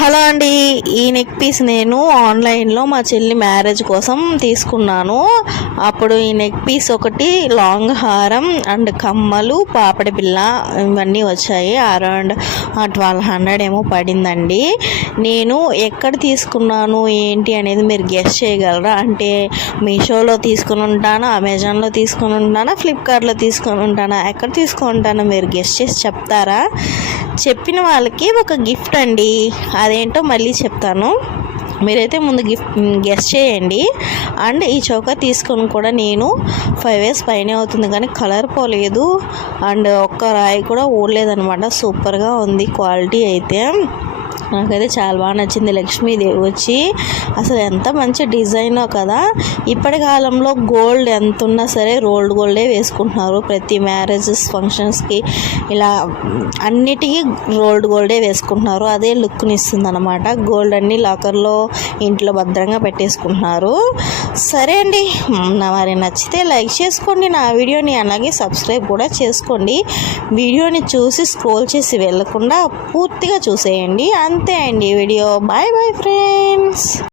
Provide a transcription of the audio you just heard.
Hello అండి, ఈ neck piece నేను ఆన్లైన్లో మా చెల్లి మ్యారేజ్ కోసం తీసుకున్నాను. అప్పుడు ఈ నెక్ పీస్ ఒకటి, లాంగ్ హారం అండ్ కమ్మలు, పాపడి బిళ్ళ ఇవన్నీ వచ్చాయి. అరౌండ్ 1200 ఏమో పడిందండి. నేను ఎక్కడ తీసుకున్నాను ఏంటి అనేది మీరు గెస్ చేయగలరా? అంటే మీషోలో తీసుకుని ఉంటానా, అమెజాన్లో తీసుకుని ఉంటానా, ఫ్లిప్కార్ట్లో తీసుకుని ఉంటానా, ఎక్కడ తీసుకుని ఉంటానో మీరు గెస్ చేసి చెప్తారా? చెప్పిన వాళ్ళకి ఒక గిఫ్ట్ అండి. అదేంటో మళ్ళీ చెప్తాను, మీరైతే ముందు గెస్ చేయండి. అండ్ ఈ చౌక తీసుకొని కూడా నేను 5 years పైనే అవుతుంది, కానీ కలర్ పోలేదు అండ్ ఒక్క రాయి కూడా ఊడలేదనమాట. సూపర్గా ఉంది క్వాలిటీ అయితే. నాకైతే చాలా బాగా నచ్చింది. లక్ష్మీదేవి వచ్చి అసలు ఎంత మంచి డిజైనో కదా. ఇప్పటి కాలంలో గోల్డ్ ఎంత ఉన్నా సరే రోల్డ్ గోల్డే వేసుకుంటున్నారు. ప్రతి మ్యారేజెస్ ఫంక్షన్స్కి ఇలా అన్నిటికీ రోల్డ్ గోల్డే వేసుకుంటున్నారు. అదే లుక్ని ఇస్తుంది అనమాట. గోల్డ్ అన్ని లాకర్లో ఇంట్లో భద్రంగా పెట్టేసుకుంటున్నారు. సరే అండి, మరి నచ్చితే లైక్ చేసుకోండి నా వీడియోని, అలాగే సబ్స్క్రైబ్ కూడా చేసుకోండి. వీడియోని చూసి స్క్రోల్ చేసి వెళ్ళకుండా పూర్తిగా చూసేయండి. అంతే అండి వీడియో. Bye bye friends.